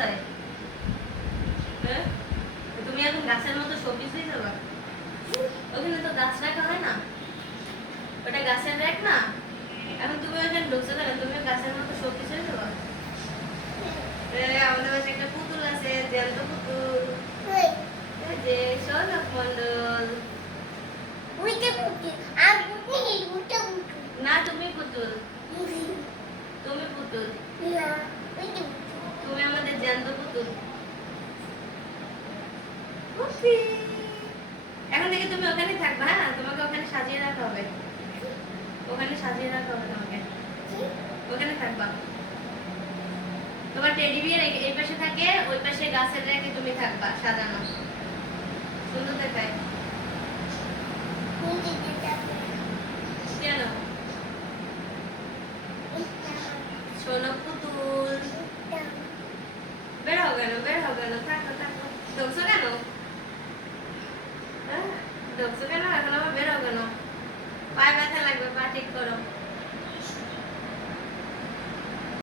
যায়? হ্যাঁ? তুমি এখন গাছের মতো শোপিস হয়ে যাবা? ওখানে তো গাছ রাখা হয় না, ওটা গাছের র্যাক না। এখন তুমি ওখানে ঢুকছো কেন? তুমি গাছের মতো শোপিস হয়ে যাবা? আমাদের বাসায় একটা পুতুল আছে, জ্যান্ত পুতুল। এই যে সৌরভ মন্ডল। না, তুমি পুতুল, তুমি পুতুল, তুমি আমাদের জ্যান্ত পুতুল। উফি। এখন থেকে তুমি ওখানে থাকবা, হ্যাঁ? তোমাকে ওখানে সাজিয়ে রাখা হবে, ওখানে সাজিয়ে রাখা হবে তোমাকে, ওখানে থাকবা। তোমার টেডি বিয়ার এই পাশে থাকে, ওই পাশে গাছের রেখে তুমি থাকবা সাজানো, সুন্দর দেখায়। কেন? শোনো পুতুল, বের হও কেন? বের হও কেন? থাকো থাকো। ঢুকছো কেন? হ্যাঁ, ঢুকছো কেন? এখন আবার বের হও কেন? পায়ে ব্যথা লাগবে, পা ঠিক করো।